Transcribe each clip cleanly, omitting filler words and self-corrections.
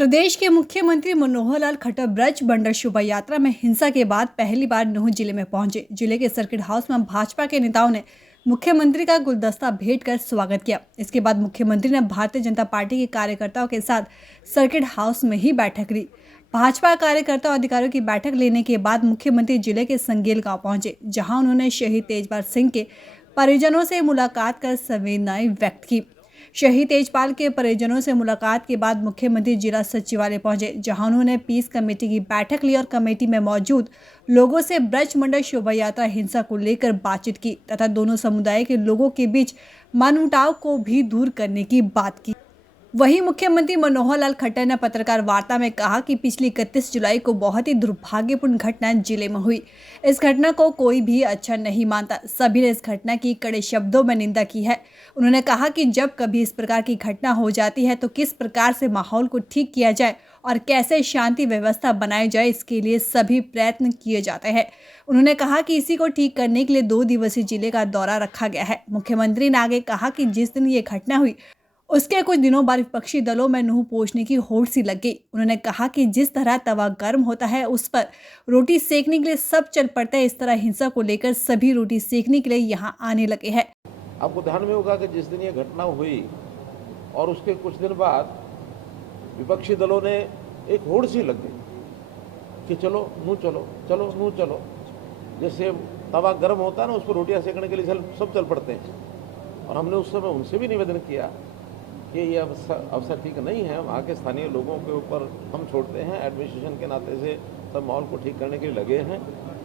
प्रदेश के मुख्यमंत्री मनोहर लाल खट्टर ब्रज बंडर शोभा यात्रा में हिंसा के बाद पहली बार नूंह जिले में पहुंचे। जिले के सर्किट हाउस में भाजपा के नेताओं ने मुख्यमंत्री का गुलदस्ता भेंट कर स्वागत किया। इसके बाद मुख्यमंत्री ने भारतीय जनता पार्टी के कार्यकर्ताओं के साथ सर्किट हाउस में ही बैठक ली। भाजपा कार्यकर्ता और अधिकारियों की बैठक लेने के बाद मुख्यमंत्री जिले के संगेल गाँव पहुंचे, जहाँ उन्होंने शहीद तेजपाल सिंह के परिजनों से मुलाकात कर संवेदनाएं व्यक्त की। शहीद तेजपाल के परिजनों से मुलाकात के बाद मुख्यमंत्री जिला सचिवालय पहुंचे, जहां उन्होंने पीस कमेटी की बैठक ली और कमेटी में मौजूद लोगों से ब्रज मंडल शोभा यात्रा हिंसा को लेकर बातचीत की तथा दोनों समुदाय के लोगों के बीच मनमुटाव को भी दूर करने की बात की। वहीं मुख्यमंत्री मनोहर लाल खट्टर ने पत्रकार वार्ता में कहा कि पिछली 31 जुलाई को बहुत ही दुर्भाग्यपूर्ण घटना जिले में हुई। इस घटना को कोई भी अच्छा नहीं मानता। सभी ने इस घटना की कड़े शब्दों में निंदा की है। उन्होंने कहा कि जब कभी इस प्रकार की घटना हो जाती है तो किस प्रकार से माहौल को ठीक किया जाए और कैसे शांति व्यवस्था बनाई जाए, इसके लिए सभी प्रयत्न किए जाते हैं। उन्होंने कहा कि इसी को ठीक करने के लिए 2 दिवसीय जिले का दौरा रखा गया है। मुख्यमंत्री ने आगे कहा कि जिस दिन ये घटना हुई उसके कुछ दिनों बाद विपक्षी दलों में नूंह पहुंचने की होड़ सी लग गई। उन्होंने कहा कि जिस तरह तवा गर्म होता है उस पर रोटी सेकने के लिए सब चल पड़ता है, इस तरह हिंसा को लेकर सभी रोटी सेकने के लिए यहाँ आने लगे हैं। आपको ध्यान में होगा कि जिस दिन ये घटना हुई और उसके कुछ दिन बाद विपक्षी दलों ने एक होड़ सी लग गई कि चलो नूंह चलो, चलो नूंह चलो। जैसे तवा गर्म होता है ना, उस पर रोटियां सेकने के लिए सब चल पड़ते हैं। और हमने उस समय उनसे भी निवेदन किया कि ये अवसर ठीक नहीं है। वहाँ के स्थानीय लोगों के ऊपर हम छोड़ते हैं, एडमिनिस्ट्रेशन के नाते से सब माहौल को ठीक करने के लिए लगे हैं।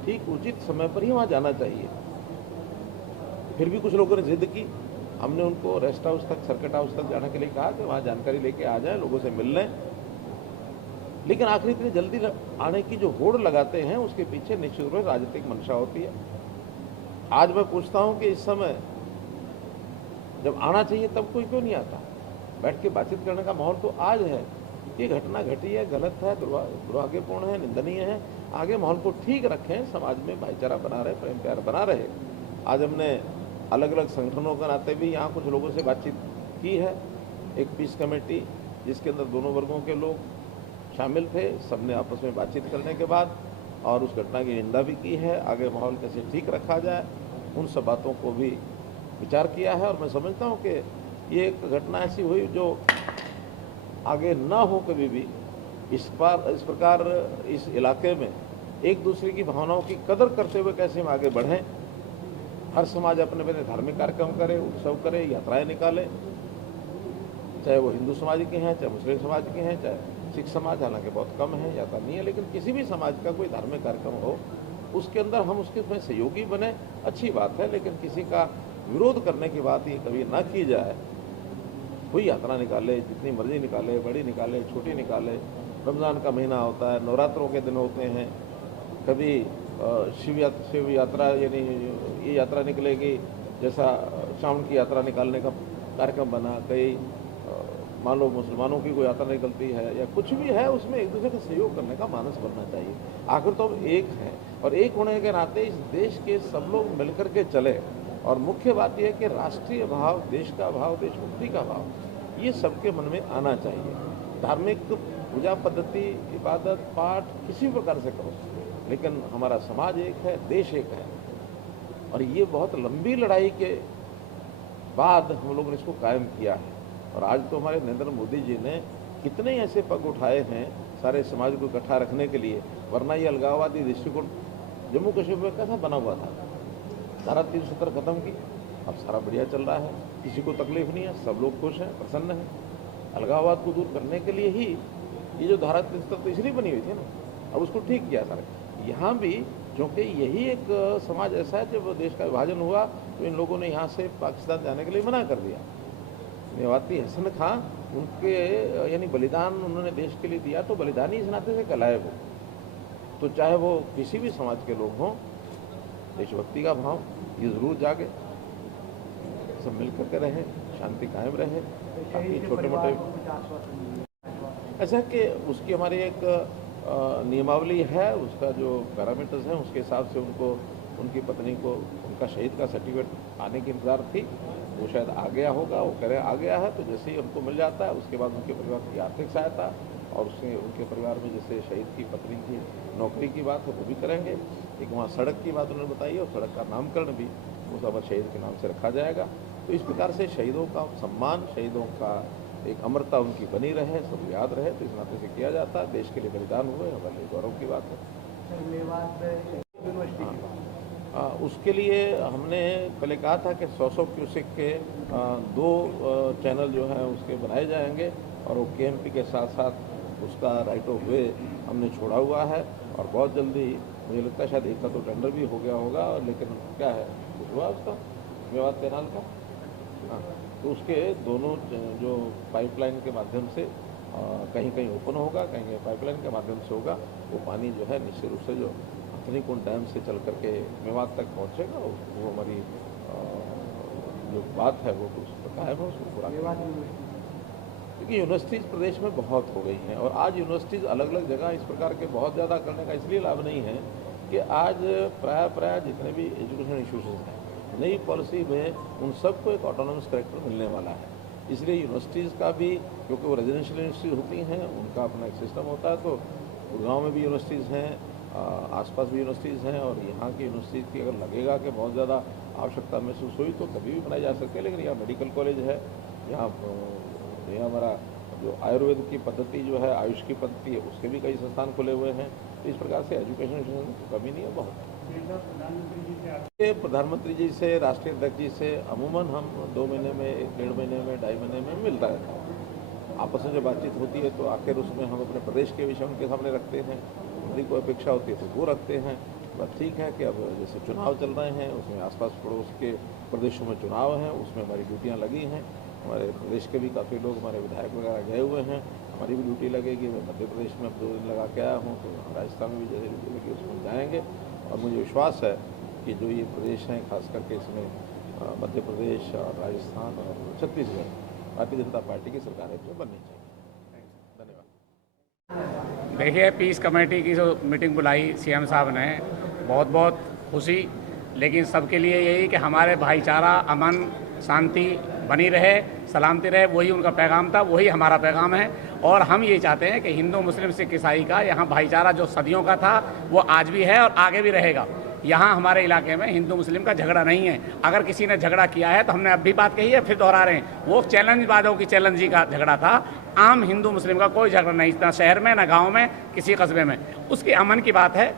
ठीक उचित समय पर ही वहाँ जाना चाहिए। फिर भी कुछ लोगों ने जिद की। हमने उनको रेस्ट हाउस तक, सर्किट हाउस तक जाने के लिए कहा कि वहाँ जानकारी लेके आ जाएं, लोगों से मिल लें। लेकिन आखिर इतनी जल्दी आने की जो होड़ लगाते हैं उसके पीछे निश्चित रूप से राजनीतिक मंशा होती है। आज मैं पूछता हूँ कि इस समय जब आना चाहिए तब कोई क्यों नहीं आता? बैठ के बातचीत करने का माहौल तो आज है। ये घटना घटी है, गलत है, दुर्भाग्यपूर्ण है, निंदनीय है। आगे माहौल को ठीक रखें, समाज में भाईचारा बना रहे, प्रेम प्यार बना रहे। आज हमने अलग अलग संगठनों के नाते भी यहाँ कुछ लोगों से बातचीत की है। एक पीस कमेटी जिसके अंदर दोनों वर्गों के लोग शामिल थे, सबने आपस में बातचीत करने के बाद और उस घटना की निंदा भी की है। आगे माहौल कैसे ठीक रखा जाए, उन सब बातों को भी विचार किया है। और मैं समझता हूँ कि ये एक घटना ऐसी हुई जो आगे ना हो कभी भी। इस प्रकार इस इलाके में एक दूसरे की भावनाओं की कदर करते हुए कैसे हम आगे बढ़ें। हर समाज अपने अपने धार्मिक कार्यक्रम करे, उत्सव करे, यात्राएं निकाले, चाहे वो हिंदू समाज के हैं, चाहे मुस्लिम समाज के हैं, चाहे सिख समाज, हालांकि बहुत कम है, यात्रा नहीं है, लेकिन किसी भी समाज का कोई धार्मिक कार्यक्रम हो उसके अंदर हम उसके उसमें सहयोगी बने, अच्छी बात है। लेकिन किसी का विरोध करने की बात ये कभी ना की जाए। कोई यात्रा निकाले, जितनी मर्जी निकाले, बड़ी निकाले, छोटी निकाले। रमज़ान का महीना होता है, नवरात्रों के दिन होते हैं, कभी शिव यात्रा, यानी ये यात्रा निकलेगी, जैसा श्रावण की यात्रा निकालने का कार्यक्रम बना। कई मान लो मुसलमानों की कोई यात्रा निकलती है या कुछ भी है, उसमें एक दूसरे का सहयोग करने का मानस बनना चाहिए। आखिर तो हम एक हैं और एक होने के नाते इस देश के सब लोग मिलकर के चले। और मुख्य बात यह है कि राष्ट्रीय भाव, देश का भाव, देशभक्ति का भाव, ये सबके मन में आना चाहिए। धार्मिक पूजा पद्धति, इबादत, पाठ किसी प्रकार से करो, लेकिन हमारा समाज एक है, देश एक है। और ये बहुत लंबी लड़ाई के बाद हम लोगों ने इसको कायम किया है। और आज तो हमारे नरेंद्र मोदी जी ने कितने ऐसे पग उठाए हैं सारे समाज को इकट्ठा रखने के लिए। वरना ये अलगाववादी दृष्टिकोण जम्मू कश्मीर में कैसा बना हुआ था। धारा 370 खत्म की, अब सारा बढ़िया चल रहा है, किसी को तकलीफ नहीं है, सब लोग खुश हैं, प्रसन्न हैं। अलगाववाद को दूर करने के लिए ही ये जो धारा 370 तो इसलिए बनी हुई थी ना, अब उसको ठीक किया सारा। यहाँ भी क्योंकि यही एक समाज ऐसा है, जब देश का विभाजन हुआ तो इन लोगों ने यहाँ से पाकिस्तान जाने के लिए मना कर दिया। मेवाती हसन खां, उनके यानी बलिदान उन्होंने देश के लिए दिया, तो बलिदानी इस नाते से कहलाए वो। तो चाहे वो किसी भी समाज के लोग हों, देशभक्ति का भाव ये ज़रूर जागे, सब मिल करके रहे, शांति कायम रहे। बाकी छोटे मोटे ऐसा कि उसकी हमारी एक नियमावली है, उसका जो पैरामीटर्स हैं उसके हिसाब से उनको, उनकी पत्नी को उनका शहीद का सर्टिफिकेट आने की इंतज़ार थी। वो शायद आ गया होगा, वो कह रहे आ गया है, तो जैसे ही उनको मिल जाता है उसके बाद उनके परिवार की आर्थिक सहायता और उससे उनके परिवार में जैसे शहीद की पत्नी की नौकरी की बात है वो भी करेंगे। एक वहाँ सड़क की बात उन्होंने बताई और सड़क का नामकरण भी उस अमर शहीद के नाम से रखा जाएगा। तो इस प्रकार से शहीदों का सम्मान, शहीदों का एक अमरता उनकी बनी रहे, सब याद रहे, तो इस नाते से किया जाता है। देश के लिए बलिदान हुए, हमारे लिए गौरव की बात है। उसके लिए हमने पहले कहा था कि 100 क्यूसेक के 2 चैनल जो हैं उसके बनाए जाएंगे और वो KMP के साथ साथ उसका राइट ऑफ वे हमने छोड़ा हुआ है और बहुत जल्दी मुझे लगता है शायद एक का तो टेंडर भी हो गया होगा, लेकिन क्या है कुछ हुआ उसका मेवात कैनाल का। हाँ, तो उसके दोनों जो पाइपलाइन के माध्यम से कहीं कहीं ओपन होगा, कहीं कहीं पाइपलाइन के माध्यम से होगा। वो पानी जो है निश्चित रूप से जो हथनीकुंड डैम से चल करके मेवात तक पहुंचेगा, वो हमारी जो बात है वो उस पर कायम है, उसको पूरा क्योंकि यूनिवर्सिटीज़ प्रदेश में बहुत हो गई हैं और आज यूनिवर्सिटीज़ अलग अलग जगह इस प्रकार के बहुत ज़्यादा करने का इसलिए लाभ नहीं है कि आज प्राय जितने भी एजुकेशन इश्यूज हैं नई पॉलिसी में उन सबको एक ऑटोनॉमस कैरेक्टर मिलने वाला है। इसलिए यूनिवर्सिटीज़ का भी, क्योंकि वो रेजिडेंशियल यूनिवर्सिटीज होती हैं, उनका अपना एक सिस्टम होता है। तो गुड़गांव में भी यूनिवर्सिटीज़ हैं, आसपास भी यूनिवर्सिटीज़ हैं और यहाँ की यूनिवर्सिटीज़ की अगर लगेगा कि बहुत ज़्यादा आवश्यकता महसूस हुई तो कभी भी बनाई जा सकती है। लेकिन यहाँ मेडिकल कॉलेज है, यहाँ हमारा जो आयुर्वेद की पद्धति जो है, आयुष की पद्धति है, उसके भी कई संस्थान खुले हुए हैं। तो इस प्रकार से एजुकेशन की कमी नहीं है बहुत। प्रधानमंत्री जी से, राष्ट्रीय अध्यक्ष जी से अमूमन हम 2 महीने में, 1-1.5 महीने में, 2.5 महीने में मिलता रहता है। आपस में जब बातचीत होती है तो आखिर उसमें हम अपने प्रदेश के विषय उनके सामने रखते हैं, उनकी कोई अपेक्षा होती है तो वो रखते हैं। बस ठीक है कि अब जैसे चुनाव चल रहे हैं, उसमें आसपास पड़ोस के प्रदेशों में चुनाव हैं, उसमें हमारी ड्यूटियाँ लगी हैं। हमारे प्रदेश के भी काफ़ी लोग, हमारे विधायक वगैरह गए हुए हैं, हमारी भी ड्यूटी लगेगी। मैं मध्य प्रदेश में अब 2 दिन लगा के आया हूँ, तो राजस्थान में भी जैसे ड्यूटी लगी उसमें जाएंगे। और मुझे विश्वास है कि जो ये प्रदेश हैं, खास करके इसमें मध्य प्रदेश और राजस्थान और छत्तीसगढ़, भारतीय जनता पार्टी की सरकारें जो बननी चाहिए। धन्यवाद। देखिए, पीस कमेटी की जो मीटिंग बुलाई CM साहब ने, बहुत बहुत खुशी, लेकिन सबके लिए यही कि हमारे भाईचारा, अमन, शांति बनी रहे, सलामती रहे, वही उनका पैगाम था, वही हमारा पैगाम है। और हम ये चाहते हैं कि हिंदू, मुस्लिम, सिख, ईसाई का यहाँ भाईचारा जो सदियों का था वो आज भी है और आगे भी रहेगा। यहाँ हमारे इलाके में हिंदू मुस्लिम का झगड़ा नहीं है। अगर किसी ने झगड़ा किया है तो हमने अब भी बात कही है, फिर दोहरा रहे हैं, वो चैलेंजबाजों की चैलेंजी का झगड़ा था। आम हिंदू मुस्लिम का कोई झगड़ा नहीं, ना शहर में, ना गाँव में, किसी कस्बे में। उसकी अमन की बात है,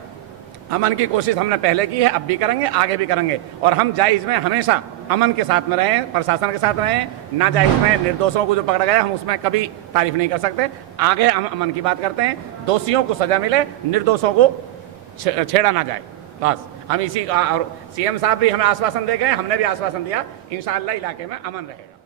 अमन की कोशिश हमने पहले की है, अब भी करेंगे, आगे भी करेंगे। और हम जायज़ में हमेशा अमन के साथ में रहें, प्रशासन के साथ रहें। नाजायज़ में निर्दोषों को जो पकड़ा गया हम उसमें कभी तारीफ नहीं कर सकते। आगे हम अमन की बात करते हैं, दोषियों को सज़ा मिले, निर्दोषों को छेड़ा ना जाए, बस हम इसी। और CM साहब भी हमें आश्वासन दे गए, हमने भी आश्वासन दिया, इंशाअल्लाह इलाके में अमन रहेगा।